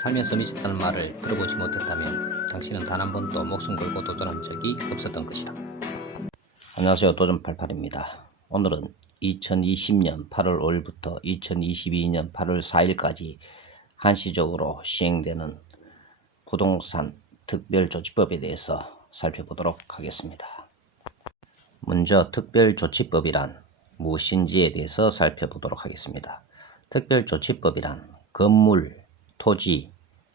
살면서 미쳤다는 말을 들어보지 못했다면 당신은 단 한 번도 목숨 걸고 도전한 적이 없었던 것이다. 안녕하세요. 도전88입니다. 오늘은 2020년 8월 5일부터 2022년 8월 4일까지 한시적으로 시행되는 부동산 특별조치법에 대해서 살펴보도록 하겠습니다. 먼저 특별조치법이란 무엇인지에 대해서 살펴보도록 하겠습니다. 특별조치법이란 건물, 토지,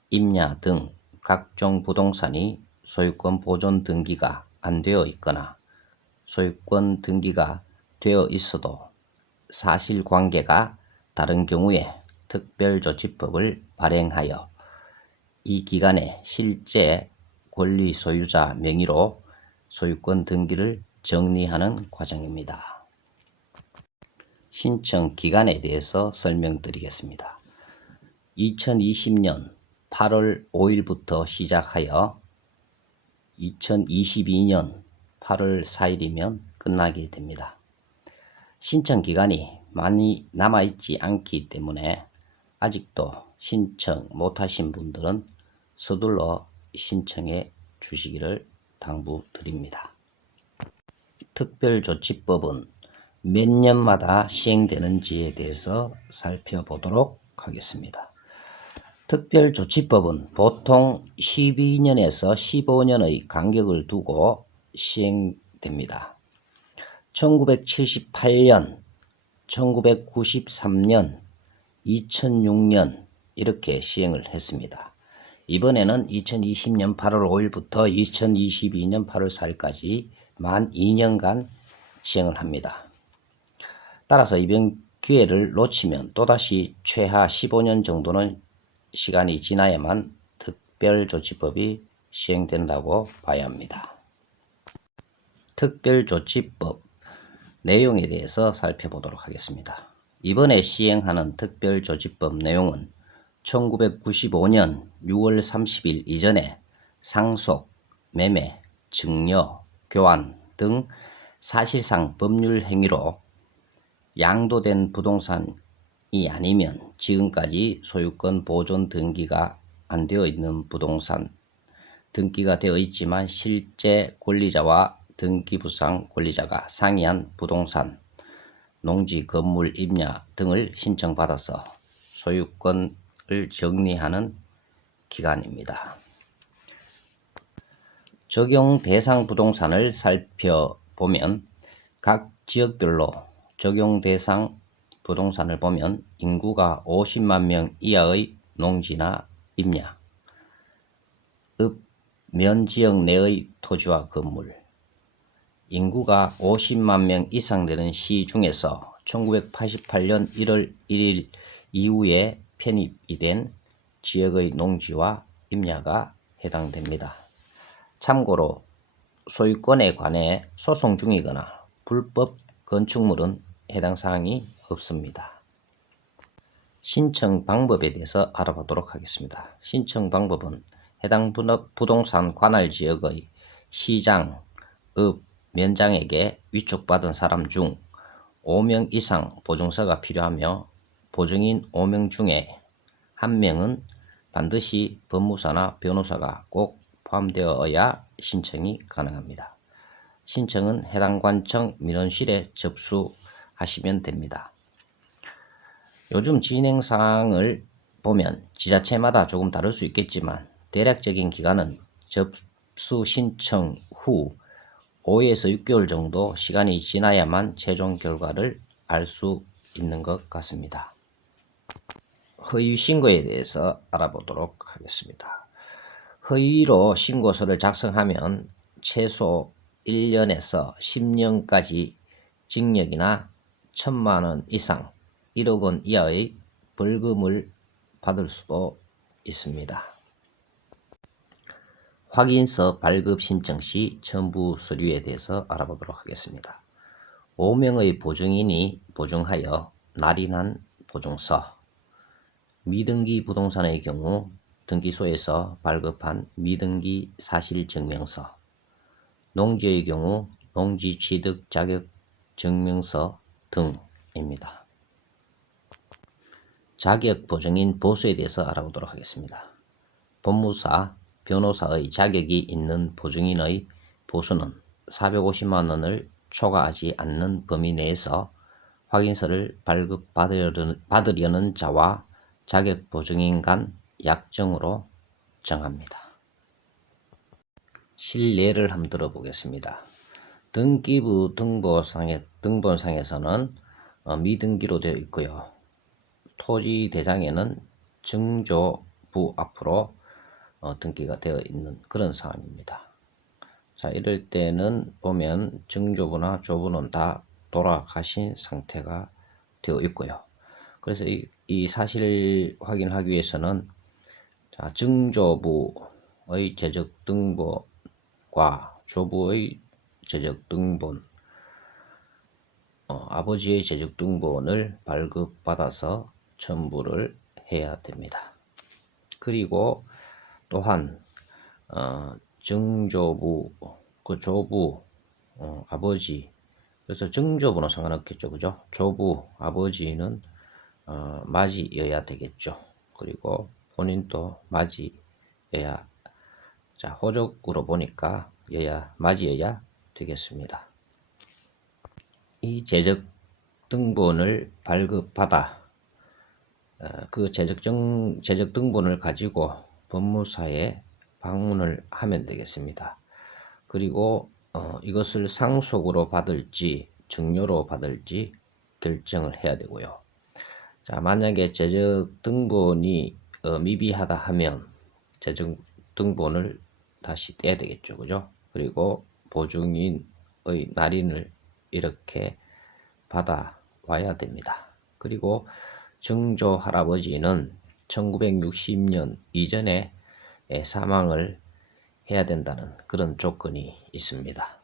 임야 등 각종 부동산이 소유권 보존 등기가 안 되어 있거나 소유권 등기가 되어 있어도 사실관계가 다른 경우에 특별조치법을 발행하여 이 기간에 실제 권리 소유자 명의로 소유권 등기를 정리하는 과정입니다. 신청 기간에 대해서 설명드리겠습니다. 2020년 8월 5일부터 시작하여 2022년 8월 4일이면 끝나게 됩니다. 신청 기간이 많이 남아있지 않기 때문에 아직도 신청 못하신 분들은 서둘러 신청해 주시기를 당부드립니다. 특별조치법은 몇 년마다 시행되는지에 대해서 살펴보도록 하겠습니다. 특별조치법은 보통 12년에서 15년의 간격을 두고 시행됩니다. 1978년, 1993년, 2006년 이렇게 시행을 했습니다. 이번에는 2020년 8월 5일부터 2022년 8월 4일까지 만 2년간 시행을 합니다. 따라서 이번 기회를 놓치면 또다시 최하 15년 정도는 시간이 지나야만 특별조치법이 시행된다고 봐야 합니다. 특별조치법 내용에 대해서 살펴보도록 하겠습니다. 이번에 시행하는 특별조치법 내용은 1995년 6월 30일 이전에 상속, 매매, 증여, 교환 등 사실상 법률 행위로 양도된 부동산이 아니면 지금까지 소유권 보존 등기가 안 되어 있는 부동산, 등기가 되어 있지만 실제 권리자와 등기부상 권리자가 상이한 부동산, 농지, 건물, 임야 등을 신청받아서 소유권을 정리하는 기간입니다. 적용 대상 부동산을 살펴보면 각 지역별로 적용 대상 부동산을 보면 인구가 50만 명 이하의 농지나 임야, 읍, 면 지역 내의 토지와 건물, 인구가 50만 명 이상 되는 시 중에서 1988년 1월 1일 이후에 편입이 된 지역의 농지와 임야가 해당됩니다. 참고로 소유권에 관해 소송 중이거나 불법 건축물은 해당 사항이 없습니다. 신청 방법에 대해서 알아보도록 하겠습니다. 신청 방법은 해당 부동산 관할 지역의 시장, 읍, 면장에게 위촉받은 사람 중 5명 이상 보증서가 필요하며 보증인 5명 중에 1명은 반드시 법무사나 변호사가 꼭 포함되어야 신청이 가능합니다. 신청은 해당 관청 민원실에 접수하시면 됩니다. 요즘 진행사항을 보면 지자체마다 조금 다를 수 있겠지만 대략적인 기간은 접수 신청 후 5에서 6개월 정도 시간이 지나야만 최종 결과를 알 수 있는 것 같습니다. 허위 신고에 대해서 알아보도록 하겠습니다. 허위로 신고서를 작성하면 최소 1년에서 10년까지 징역이나 1,000만 원 이상 1억 원 이하의 벌금을 받을 수도 있습니다. 확인서 발급 신청 시 첨부 서류에 대해서 알아보도록 하겠습니다. 5명의 보증인이 보증하여 날인한 보증서, 미등기 부동산의 경우 등기소에서 발급한 미등기 사실증명서, 농지의 경우 농지 취득 자격 증명서 등입니다. 자격 보증인 보수에 대해서 알아보도록 하겠습니다. 법무사, 변호사의 자격이 있는 보증인의 보수는 450만 원을 초과하지 않는 범위 내에서 확인서를 발급받으려는 자와 자격 보증인 간 약정으로 정합니다. 실례를 한번 들어보겠습니다. 등기부 등본상에서는 미등기로 되어 있고요. 토지 대장에는 증조부 앞으로 등기가 되어 있는 그런 상황입니다. 자, 이럴 때는 보면 증조부나 조부는 다 돌아가신 상태가 되어 있고요. 그래서 이 사실 확인하기 위해서는 자, 증조부의 재적 등본과 조부의 재적 등본, 아버지의 재적 등본을 발급받아서 첨부를 해야 됩니다. 그리고 또한 증조부, 그 조부, 아버지, 그래서 증조부는 상관없겠죠, 그죠? 조부, 아버지는 맞이여야 되겠죠. 그리고 본인도 맞이여야, 자, 호적으로 보니까 맞이여야 되겠습니다. 이 재적 등본을 발급받아 그 재적 등본을 가지고 법무사에 방문을 하면 되겠습니다. 그리고 이것을 상속으로 받을지 증여로 받을지 결정을 해야 되고요. 자, 만약에 재적 등본이 미비하다 하면 재적 등본을 다시 떼야 되겠죠, 그죠? 그리고 보증인의 날인을 이렇게 받아와야 됩니다. 그리고 증조 할아버지는 1960년 이전에 사망을 해야 된다는 그런 조건이 있습니다.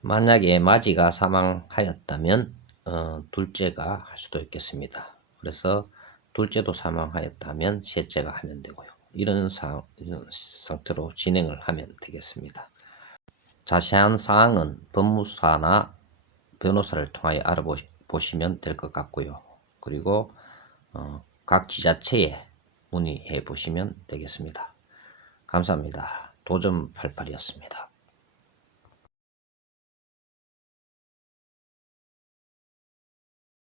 만약에 맞이가 사망하였다면 둘째가 할 수도 있겠습니다. 그래서 둘째도 사망하였다면 셋째가 하면 되고요. 이런 상태로 진행을 하면 되겠습니다. 자세한 사항은 법무사나 변호사를 통하여 알아보시면 될 것 같고요. 그리고 각 지자체에 문의해 보시면 되겠습니다. 감사합니다. 도전88이었습니다.